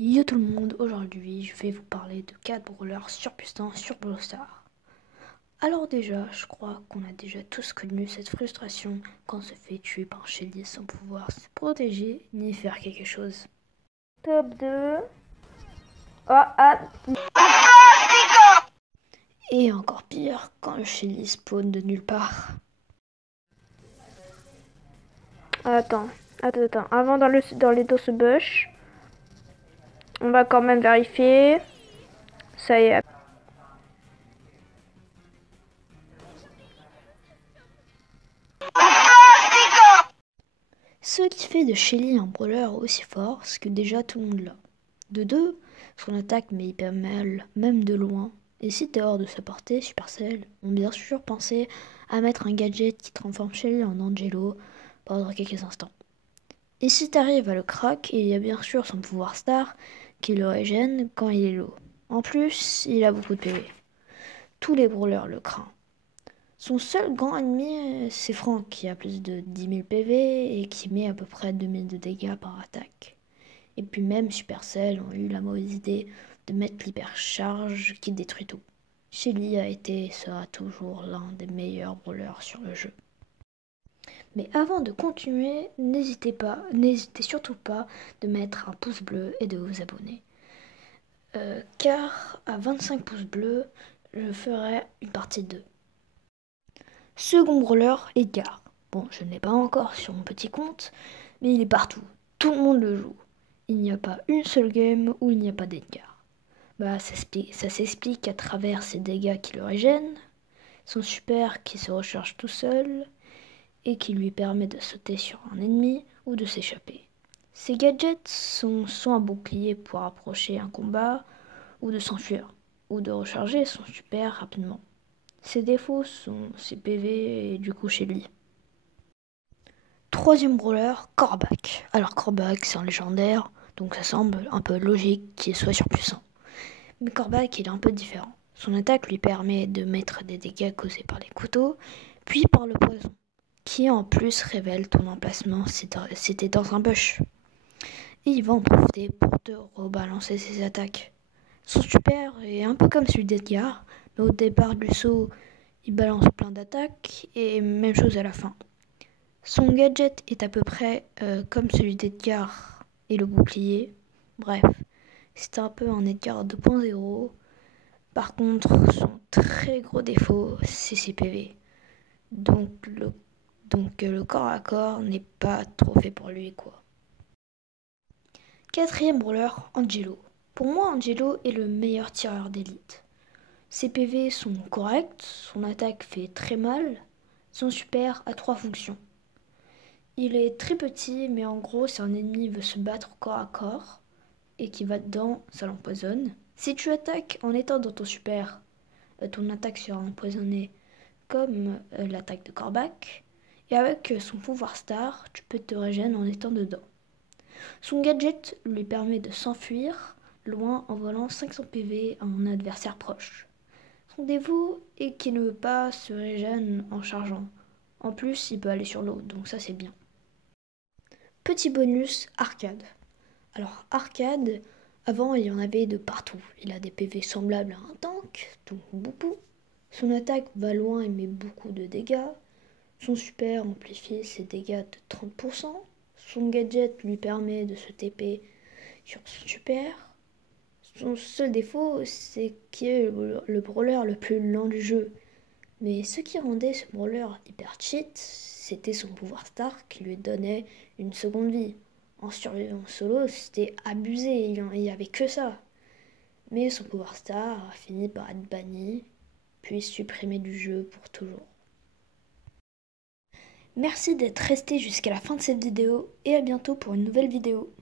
Yo tout le monde, aujourd'hui je vais vous parler de 4 brawlers surpuissants sur Brawl Stars. Alors déjà, je crois qu'on a déjà tous connu cette frustration quand on se fait tuer par un Shelly sans pouvoir se protéger ni faire quelque chose. Top 2. Ah. Et encore pire, quand le Shelly spawn de nulle part. Attends. Avant dans les doses bush, on va quand même vérifier. Ça y est. Ce qui fait de Shelly un brawler aussi fort, c'est que déjà tout le monde l'a. De deux, son attaque met hyper mal, même de loin. Et si t'es hors de sa portée, Supercell ont bien sûr pensé à mettre un gadget qui transforme Shelly en Angelo pendant quelques instants. Et si t'arrives à le crack, il y a bien sûr son pouvoir star qui le régène quand il est low. En plus, il a beaucoup de PV. Tous les brawlers le craignent. Son seul grand ennemi, c'est Frank, qui a plus de 10 000 PV et qui met à peu près 2000 de dégâts par attaque. Et puis même Supercell ont eu la mauvaise idée de mettre l'hypercharge qui détruit tout. Shelly a été et sera toujours l'un des meilleurs brawlers sur le jeu. Mais avant de continuer, n'hésitez surtout pas de mettre un pouce bleu et de vous abonner. Car à 25 pouces bleus, je ferai une partie 2. Second brawler, Edgar. Bon, je ne l'ai pas encore sur mon petit compte, mais il est partout. Tout le monde le joue. Il n'y a pas une seule game où il n'y a pas d'Edgar. Ça s'explique à travers ses dégâts qui le régènent, son super qui se recharge tout seul et qui lui permet de sauter sur un ennemi ou de s'échapper. Ses gadgets sont soit un bouclier pour approcher un combat ou de s'enfuir, ou de recharger son super rapidement. Ses défauts sont ses PV et du coup chez lui. Troisième brawler, Kor'Bak. Alors Kor'Bak c'est un légendaire, donc ça semble un peu logique qu'il soit surpuissant. Mais Kor'Bak il est un peu différent. Son attaque lui permet de mettre des dégâts causés par les couteaux, puis par le poison, qui en plus révèle ton emplacement si t'es dans un bush. Et il va en profiter pour te rebalancer ses attaques. Son super est un peu comme celui d'Edgar, mais au départ du saut, il balance plein d'attaques et même chose à la fin. Son gadget est à peu près comme celui d'Edgar et le bouclier. Bref, c'est un peu un Edgar 2.0. Par contre, son très gros défaut, c'est ses PV. Donc le corps à corps n'est pas trop fait pour lui, quoi. Quatrième brawler, Angelo. Pour moi, Angelo est le meilleur tireur d'élite. Ses PV sont corrects, son attaque fait très mal, son super a 3 fonctions. Il est très petit, mais en gros, si un ennemi veut se battre corps à corps et qu'il va dedans, ça l'empoisonne. Si tu attaques en étant dans ton super, ton attaque sera empoisonnée comme l'attaque de Kor'Bak. Et avec son pouvoir star, tu peux te régénérer en étant dedans. Son gadget lui permet de s'enfuir loin en volant 500 PV à un adversaire proche. Son défaut est qu'il ne veut pas se régénérer en chargeant. En plus, il peut aller sur l'eau, donc ça c'est bien. Petit bonus, Arcade. Alors Arcade, avant il y en avait de partout. Il a des PV semblables à un tank, donc beaucoup. Son attaque va loin et met beaucoup de dégâts. Son super amplifie ses dégâts de 30%. Son gadget lui permet de se TP sur son super. Son seul défaut, c'est qu'il est le brawler le plus lent du jeu. Mais ce qui rendait ce brawler hyper cheat, c'était son pouvoir star qui lui donnait une seconde vie. En survivant solo, c'était abusé, il n'y avait que ça. Mais son pouvoir star a fini par être banni, puis supprimé du jeu pour toujours. Merci d'être resté jusqu'à la fin de cette vidéo et à bientôt pour une nouvelle vidéo.